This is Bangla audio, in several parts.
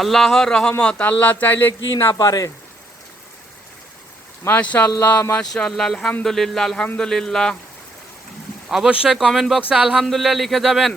আল্লাহর রহমত, আল্লাহ চাইলে কি না পারে? মাশাল্লাহ মাশাল্লাহ আলহামদুলিল্লাহ আলহামদুলিল্লাহ। অবশ্যই কমেন্ট বক্সে আলহামদুলিল্লাহ লিখে যাবেন।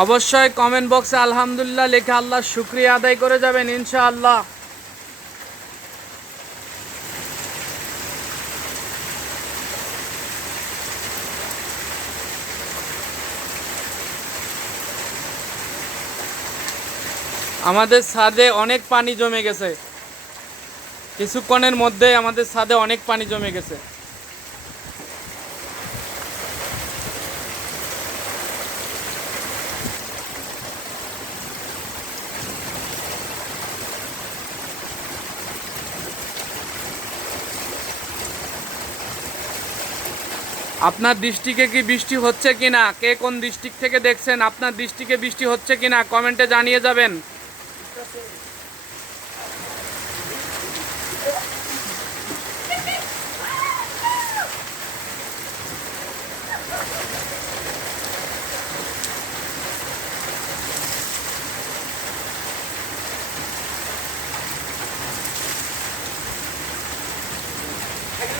অবশ্যই কমেন্ট বক্সে আলহামদুলিল্লাহ লেখা আল্লাহ শুক্রিয়া আদায় করে যাবেন, ইনশাআল্লাহ। আমাদের ছাদে অনেক পানি জমে গেছে। কিছুক্ষণের মধ্যে আমাদের ছাদে অনেক পানি জমে গেছে। আপনার ডিস্ট্রিক্টে কি বৃষ্টি হচ্ছে কিনা? কে কোন ডিস্ট্রিক্ট থেকে দেখছেন? আপনার ডিস্ট্রিক্টে বৃষ্টি হচ্ছে কিনা? কমেন্টে জানিয়ে যাবেন।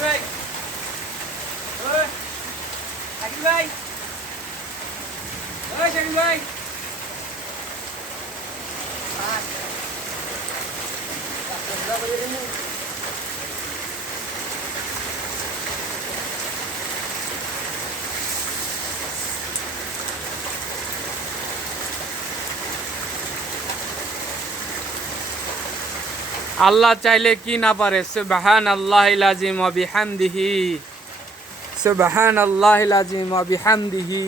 ভাই ওই শাকিল ভাই আল্লাহ চাইলে কি না পারে সুবহান আল্লাহ আজিম বিহামদিহি সুবহান আল্লাহ আজিম বিহামদিহি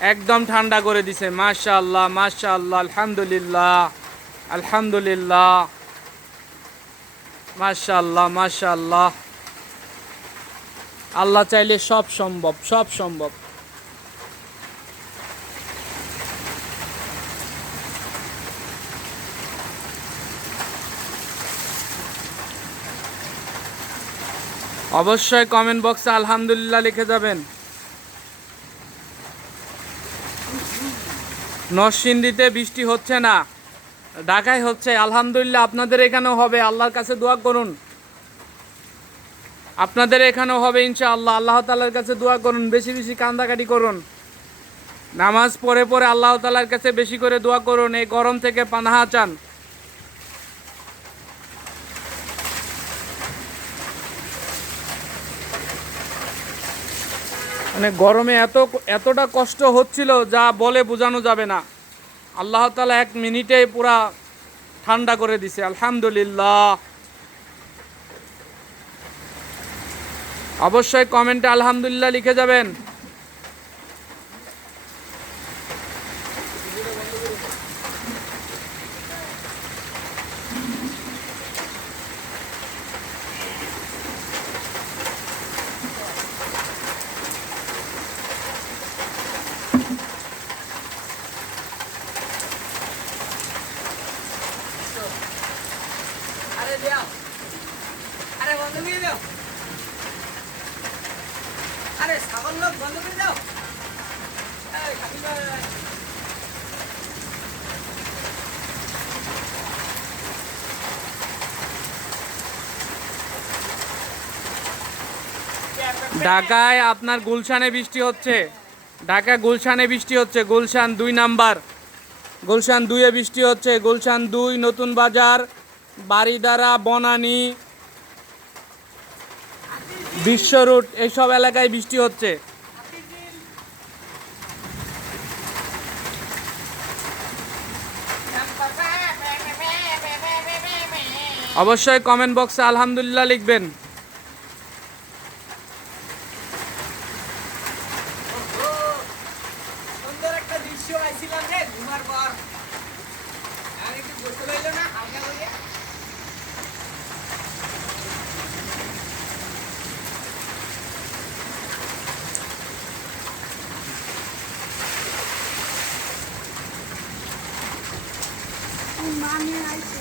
একদম ঠান্ডা করে দিছে। মাশা আল্লাহ মাশা আল্লাহ আলহামদুলিল্লাহ আলহামদুলিল্লাহ মাশা আল্লাহ মাশা আল্লাহ আল্লাহ চাইলে সব সম্ভব সব সম্ভব। অবশ্যই কমেন্ট বক্সে আলহামদুলিল্লাহ লিখে যাবেন। নরসিংদীতে বৃষ্টি হচ্ছে না। ঢাকায় হচ্ছে, আলহামদুলিল্লাহ আপনাদের এখানেও হবে। আল্লাহর কাছে দোয়া করুন। আপনাদের এখানেও হবে ইনশাআল্লাহ। আল্লাহ তালার কাছে দোয়া করুন, বেশি বেশি কান্দাকাটি করুন। নামাজ পড়ে পড়ে আল্লাহ তালার কাছে বেশি করে দোয়া করুন। এই গরম থেকে পানাহা চান। মানে গরমে এত, এতটা কষ্ট হচ্ছিল, যা বলে বোঝানো যাবে না। আল্লাহ তালা এক মিনিটে পুরা ঠান্ডা করে দিছে, আলহামদুলিল্লাহ। অবশ্যই কমেন্টে আলহামদুলিল্লাহ লিখে যাবেন আরে দাও আরে বন্ধ করে আরে লোক বন্ধ করে দাও ঢাকায় আপনার গুলশানে বৃষ্টি হচ্ছে। ঢাকা গুলশানে বৃষ্টি হচ্ছে। গুলশান দুই নাম্বার। গুলশান দুইয়ে বৃষ্টি হচ্ছে। গুলশান দুই নতুন বাজার। বাড়িদারা বনানী বিশ্ব রুট এইসব এলাকায় বৃষ্টি হচ্ছে। অবশ্যই কমেন্ট বক্সে আলহামদুলিল্লাহ লিখবেন। একটা দৃশ্য আইছিলাম রে, ঘুমার পর। বসতে পারল না, হালকা করে মামি আইছে